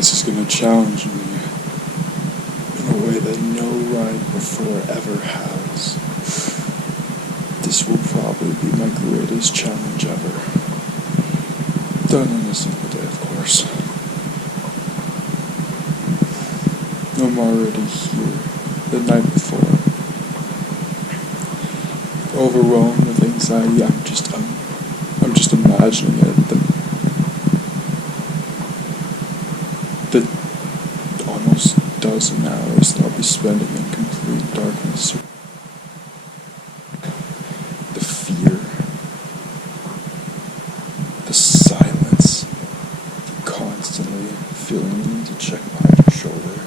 This is going to challenge me in a way that no ride before ever has. This will probably be my greatest challenge ever. Done in a single day, of course. I'm already here the night before. Overwhelmed with anxiety, I'm just imagining it. The almost dozen hours that I'll be spending in complete darkness. The fear, the silence, constantly feeling the need to check behind your shoulder.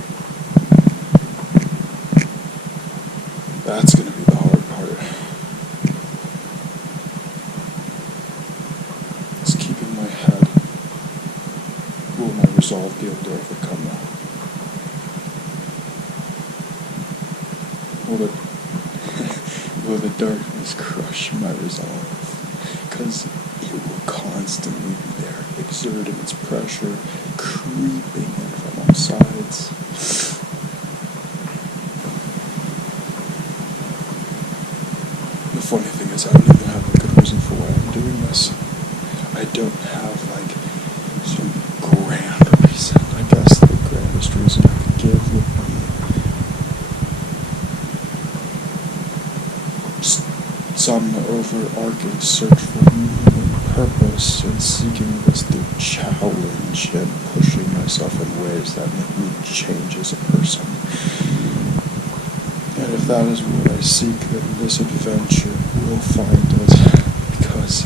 That's gonna be the hard part. It's keeping my head. Will my resolve be able to overcome that? Will the darkness crush my resolve? Because it will constantly be there, exerting its pressure, creeping in from all sides. The funny thing is, I don't even have a good reason for why I'm doing this. I don't have, some grand reason. I guess the grandest reason I could give would be some overarching search for meaning and purpose, and seeking this through challenge and pushing myself in ways that make me change as a person. And if that is what I seek, then this adventure will find it, because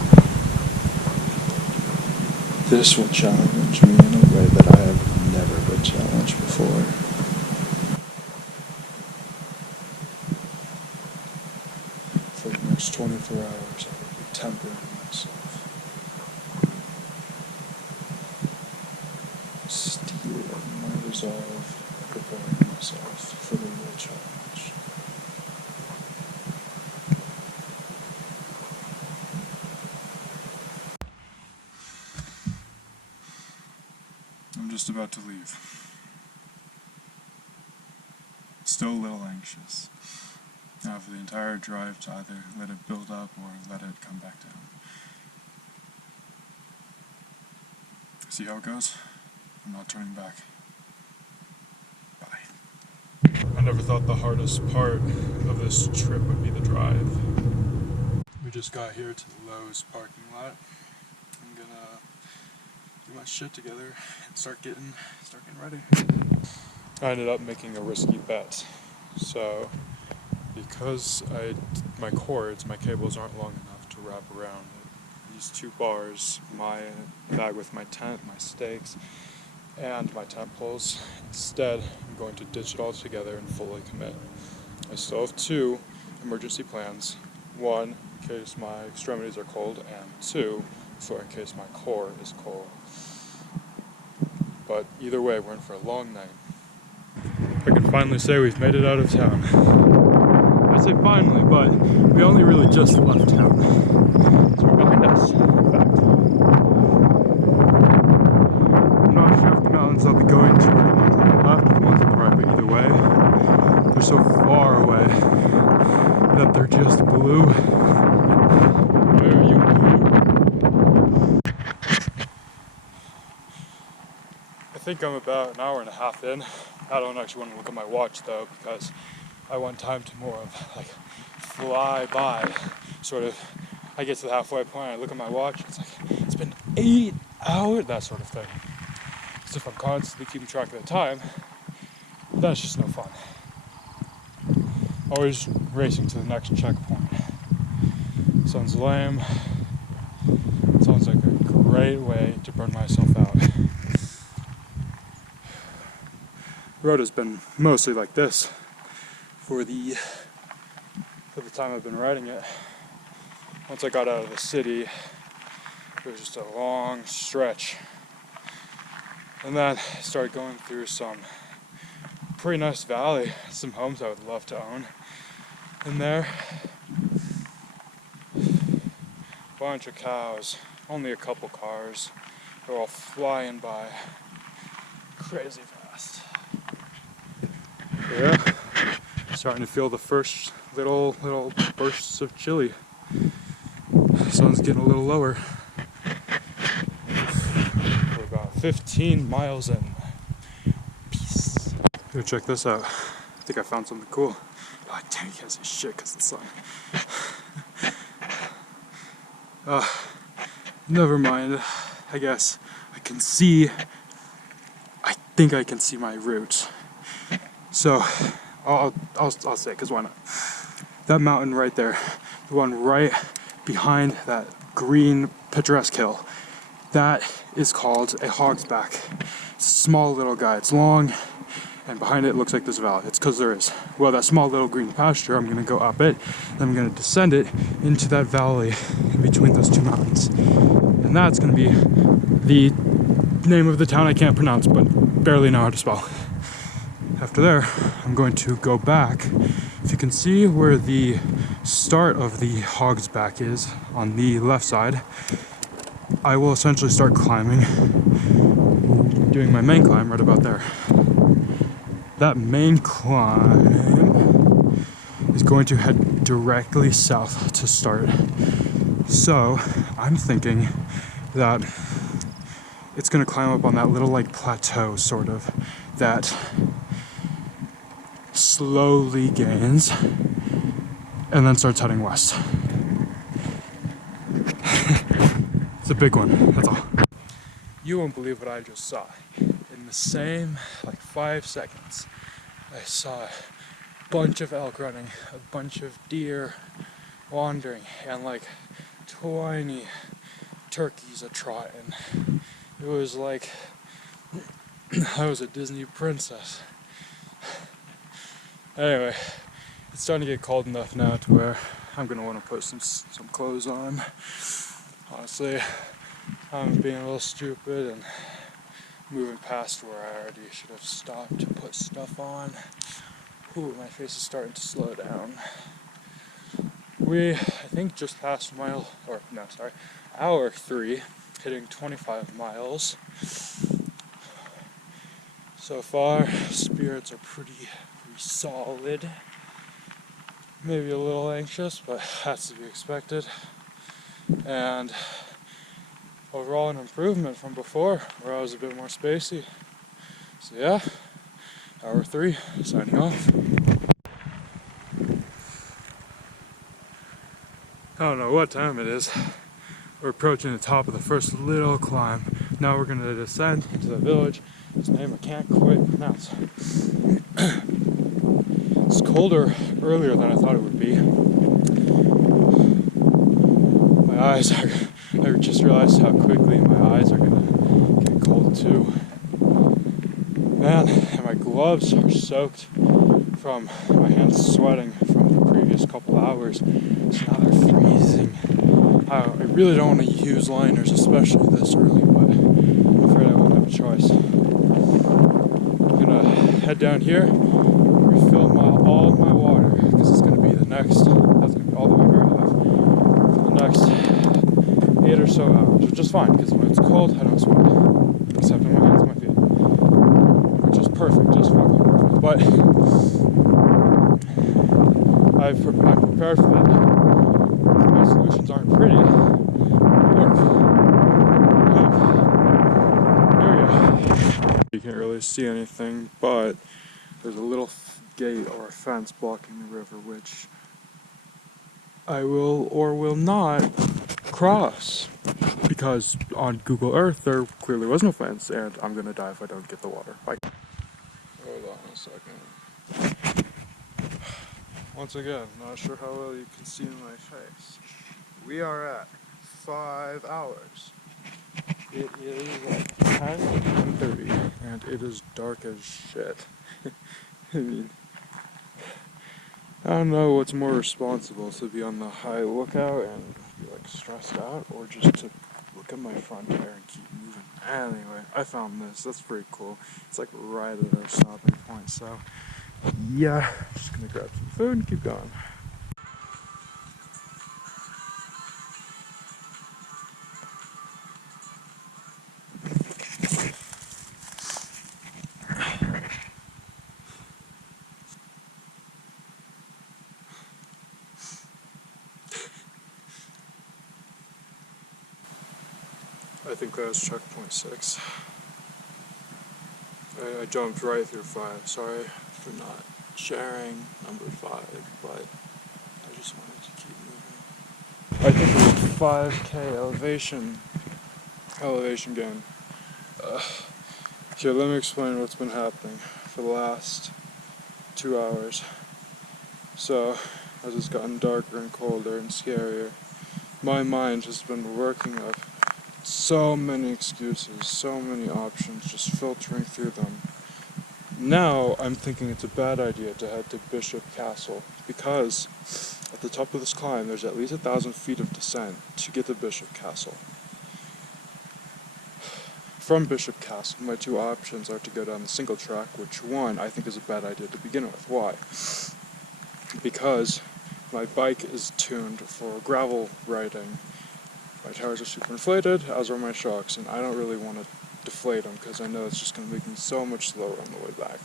this will challenge me in a way that I have never been challenged before. For the next 24 hours, I will be tempering myself, steeling my resolve, preparing myself for the real challenge. I'm just about to leave. Still a little anxious. Now for the entire drive to either let it build up or let it come back down. See how it goes? I'm not turning back. Bye. I never thought the hardest part of this trip would be the drive. We just got here to the Lowe's parking lot. I'm gonna get my shit together and start getting ready. I ended up making a risky bet. So, because my cables aren't long enough to wrap around these two bars, my bag with my tent, my stakes, and my tent poles, instead I'm going to ditch it all together and fully commit. I still have two emergency plans. One, in case my extremities are cold, and two, for in case my core is cold. But either way, we're in for a long night. I can finally say we've made it out of town. I say finally, but we only really just left town. So we're behind us, in fact. I'm not sure if the mountains I'll be going to are the ones on the left or the ones on the right, but either way, they're so far away that they're just blue. Where are you, blue? I think I'm about an hour and a half in. I don't actually want to look at my watch though, because I want time to more of fly by, sort of. I get to the halfway point, I look at my watch, it's been 8 hours, that sort of thing. So if I'm constantly keeping track of the time, that's just no fun. Always racing to the next checkpoint. Sounds lame. Sounds like a great way to burn myself out. The road has been mostly like this for the time I've been riding it. Once I got out of the city, it was just a long stretch. And then I started going through some pretty nice valley, some homes I would love to own in there. Bunch of cows, only a couple cars. They're all flying by. crazy fast. Yeah, starting to feel the first little bursts of chilly. The sun's getting a little lower. We're about 15 miles in. Peace. Go check this out. I think I found something cool. Oh dang, you can't see shit because of the sun. Never mind. I guess I can see. I think I can see my roots. So I'll say it, because why not? That mountain right there, the one right behind that green picturesque hill, that is called a hog's-back. It's a small little guy. It's long, and behind it looks like there's a valley. It's because there is. Well, that small little green pasture, I'm going to go up it, and I'm going to descend it into that valley in between those two mountains. And that's going to be the name of the town I can't pronounce, but barely know how to spell. After there, I'm going to go back. If you can see where the start of the Hog's Back is on the left side, I will essentially start climbing, doing my main climb right about there. That main climb is going to head directly south to start. So I'm thinking that it's going to climb up on that little like plateau sort of that slowly gains and then starts heading west. It's a big one, that's all. You won't believe what I just saw. In the same like 5 seconds, I saw a bunch of elk running, a bunch of deer wandering, and like tiny turkeys a-trotting. It was like I was a Disney princess. Anyway, it's starting to get cold enough now to where I'm gonna want to put some clothes on. Honestly, I'm being a little stupid and moving past where I already should have stopped to put stuff on. Ooh, my face is starting to slow down. I think, just passed hour 3, hitting 25 miles. So far, spirits are pretty solid. Maybe a little anxious, but that's to be expected. And overall an improvement from before, where I was a bit more spacey. So yeah, hour 3, signing off. I don't know what time it is. We're approaching the top of the first little climb. Now we're going to descend into the village, whose name I can't quite pronounce. It's colder earlier than I thought it would be. My eyes are... I just realized how quickly my eyes are going to get cold too. Man, and my gloves are soaked from my hands sweating from the previous couple hours. So now they're freezing. I really don't want to use liners, especially this early, but I'm afraid I won't have a choice. I'm going to head down here, refill all my water, because it's going to be that's going to be all the water I have for the next 8 or so hours, which is fine, because when it's cold, I don't sweat, except in my hands and my feet, which is perfect, just fucking perfect. But I'm prepared for that. My solutions aren't pretty. They work. Here we go. You can't really see anything, but there's a little gate or a fence blocking the river, which I will or will not cross, because on Google Earth there clearly was no fence, and I'm gonna die if I don't get the water. Bye. Hold on a second. Once again, not sure how well you can see in my face. We are at 5 hours. It is like 10:30, and it is dark as shit. I mean, I don't know what's more responsible, to be on the high lookout and be like stressed out, or just to look at my front hair and keep moving. Anyway, I found this. That's pretty cool. It's like right at our stopping point, so yeah, just gonna grab some food and keep going. think that was checkpoint 6. I jumped right through 5. Sorry for not sharing number 5, but I just wanted to keep moving. I think it was 5K elevation gain. Here, let me explain what's been happening for the last 2 hours. So, as it's gotten darker and colder and scarier, my mind has been working up so many excuses, so many options, just filtering through them. Now I'm thinking it's a bad idea to head to Bishop Castle, because at the top of this climb there's at least 1,000 feet of descent to get to Bishop Castle. From Bishop Castle, my 2 options are to go down the single track, which one I think is a bad idea to begin with. Why? Because my bike is tuned for gravel riding. My tires are super inflated, as are my shocks, and I don't really want to deflate them because I know it's just going to make me so much slower on the way back.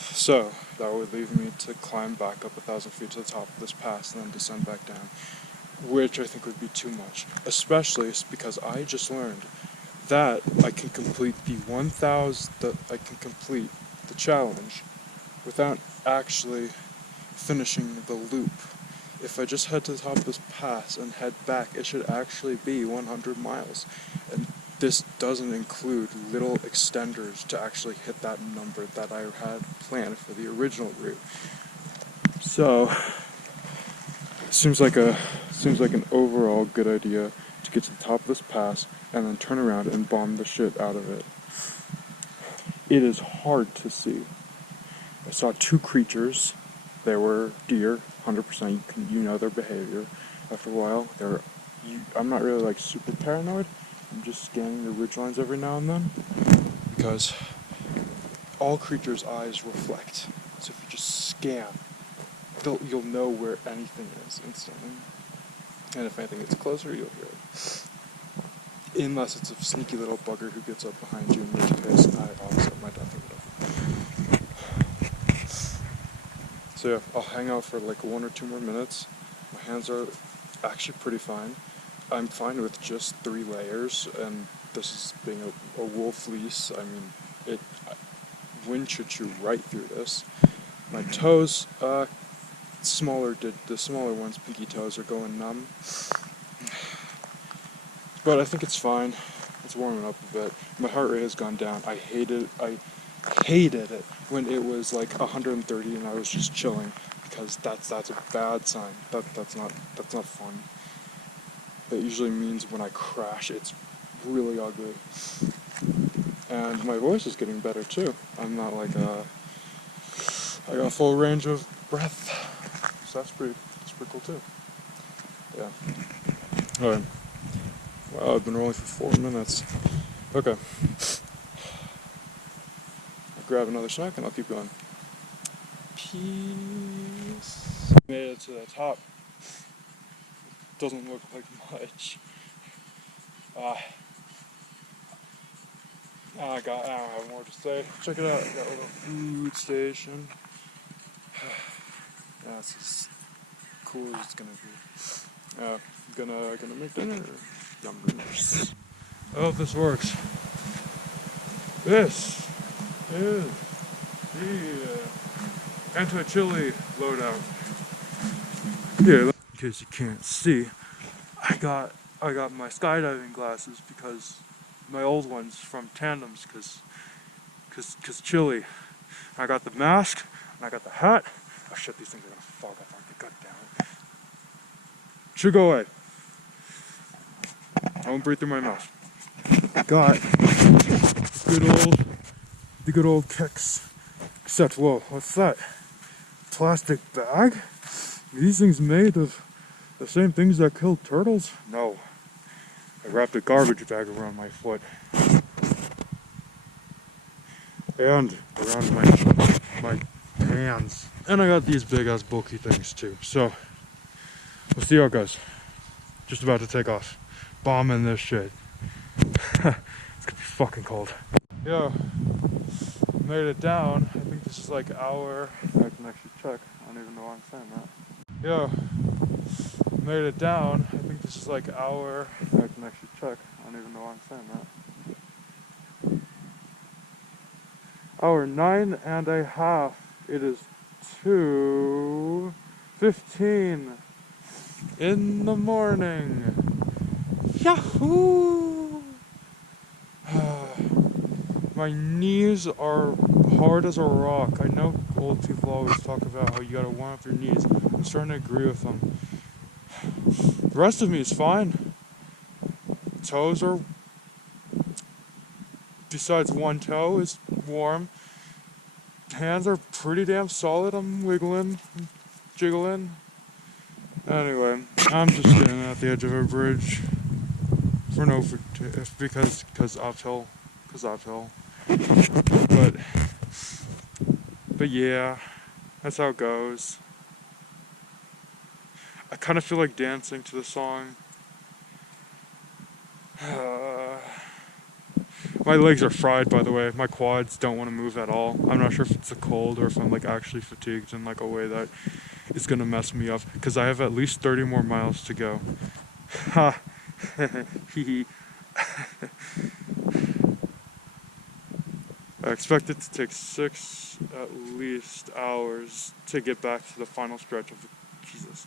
So, that would leave me to climb back up 1,000 feet to the top of this pass and then descend back down, which I think would be too much, especially because I just learned that I can complete the challenge without actually finishing the loop. If I just head to the top of this pass and head back, it should actually be 100 miles. And this doesn't include little extenders to actually hit that number that I had planned for the original route. So, seems like an overall good idea to get to the top of this pass and then turn around and bomb the shit out of it. It is hard to see. I saw 2 creatures. They were deer, 100%. You know their behavior. After a while, I'm not really like super paranoid. I'm just scanning the ridgelines every now and then, because all creatures' eyes reflect. So if you just scan, you'll know where anything is instantly. And if anything gets closer, you'll hear it. Unless it's a sneaky little bugger who gets up behind you, in which case I also might not think of it. So yeah, I'll hang out for like 1 or 2 more minutes. My hands are actually pretty fine. I'm fine with just 3 layers, and this is being a wool fleece. I mean, wind should chew right through this. My toes, the smaller ones, pinky toes, are going numb. But I think it's fine. It's warming up a bit. My heart rate has gone down. I hated it when it was like 130 and I was just chilling, because that's a bad sign. That's not fun. That usually means when I crash, it's really ugly. And my voice is getting better too. I'm not like I got full range of breath. So that's pretty cool too. Yeah. Alright. Wow, I've been rolling for 4 minutes. Okay. I'll grab another snack and I'll keep going. Peace. Made it to the top. Doesn't look like much. I don't have more to say. Check it out. I got a little food station. Yeah, it's as cool as it's gonna be. Gonna make dinner. Yummers. I hope this works. This is the anti-chili loadout. Yeah, in case you can't see, I got my skydiving glasses because my old ones from Tandems, cause chilly. I got the mask and I got the hat. Oh shit, these things are gonna fog up, aren't they? God damn it. Should go away. I won't breathe through my mouth. Got the good old kicks. Except, whoa, what's that? Plastic bag? These things made of the same things that killed turtles? No. I wrapped a garbage bag around my foot. And around my hands. And I got these big ass bulky things too. So, we'll see how it goes. Just about to take off. Bombing this shit. It's gonna be fucking cold. Yeah. Made it down. I think this is like our... I can actually check. I don't even know why I'm saying that. Yeah. made it down. I think this is like hour. I can actually check. I don't even know why I'm saying that. Hour 9.5. It is 2:15 in the morning. Yahoo! My knees are hard as a rock. I know old people always talk about how you gotta warm up your knees. I'm starting to agree with them. The rest of me is fine. Toes are, besides one toe, is warm. Hands are pretty damn solid. I'm wiggling, jiggling. Anyway, I'm just standing at the edge of a bridge for no, because uphill, But yeah, that's how it goes. I kind of feel like dancing to the song. My legs are fried, by the way. My quads don't want to move at all. I'm not sure if it's the cold or if I'm like actually fatigued in like a way that is gonna mess me up. Because I have at least 30 more miles to go. Ha! Hee. I expect it to take 6 at least hours to get back to the final stretch of the, Jesus.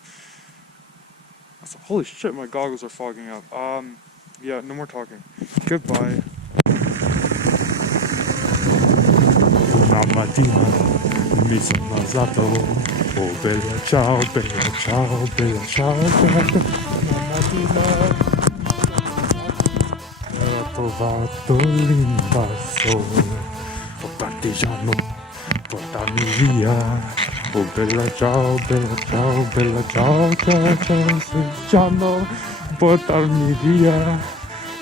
Holy shit, my goggles are fogging up. Yeah, no more talking. Goodbye. Una mattina mi sono alzato, oh bella ciao, bella ciao, bella ciao, ciao. Una mattina ho trovato l'invasore, oh partigiano, portami via. Oh bella ciao, bella ciao, bella ciao, ciao, ciao, partigiano, portarmi via,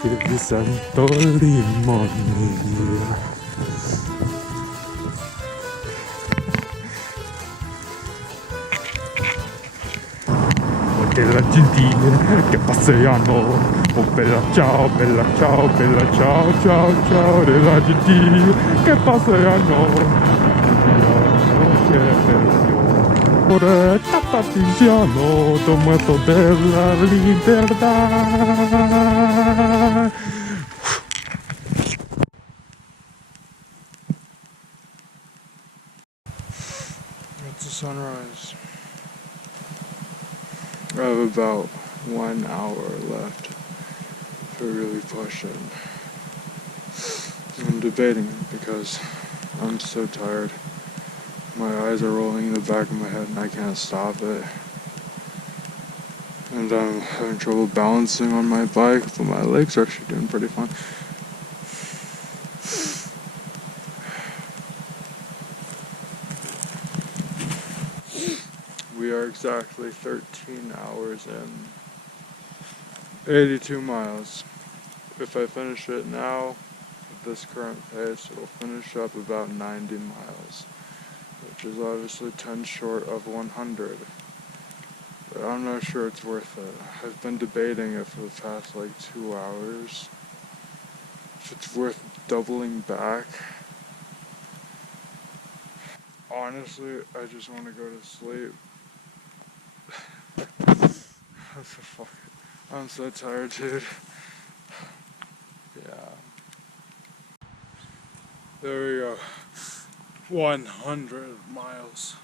che mi sento l'immornia. Della gentile che passeano, oh bella ciao, ciao, ciao, ciao, della gentile che passeano, che ora partigiano, tomato della libertà. It's the sunrise. I have about 1 hour left to really push it. I'm debating because I'm so tired. My eyes are rolling in the back of my head and I can't stop it. And I'm having trouble balancing on my bike, but my legs are actually doing pretty fine. We are exactly 13 hours in, 82 miles. If I finish it now, at this current pace, it'll finish up about 90 miles, which is obviously 10 short of 100. But I'm not sure it's worth it. I've been debating it for the past like 2 hours. If it's worth doubling back. Honestly, I just want to go to sleep. I'm so tired, dude. Yeah. There we go. 100 miles.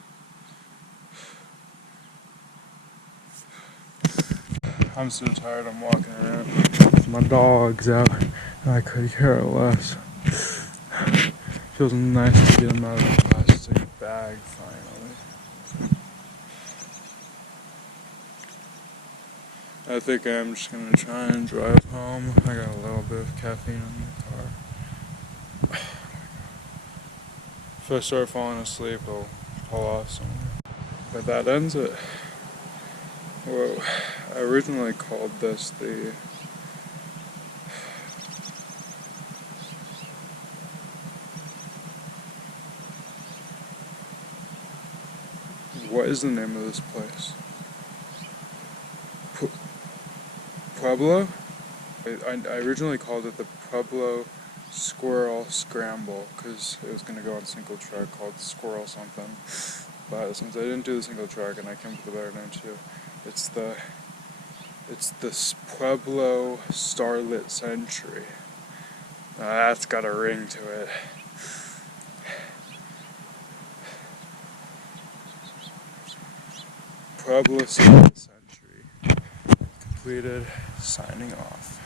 I'm so tired, I'm walking around with my dogs out, and I could care less. Feels nice to get them out of the plastic bag, finally. I think I'm just gonna try and drive home. I got a little bit of caffeine in the car. If I start falling asleep, I'll pull off somewhere. But that ends it. Whoa. I originally called this the what is the name of this place? Pueblo? I originally called it the Pueblo Squirrel Scramble because it was going to go on a single track called Squirrel something. But since I didn't do the single track and I came up with a better name too, it's the It's this Pueblo Starlit Century. That's got a ring to it. Pueblo Starlit Century. Completed. Signing off.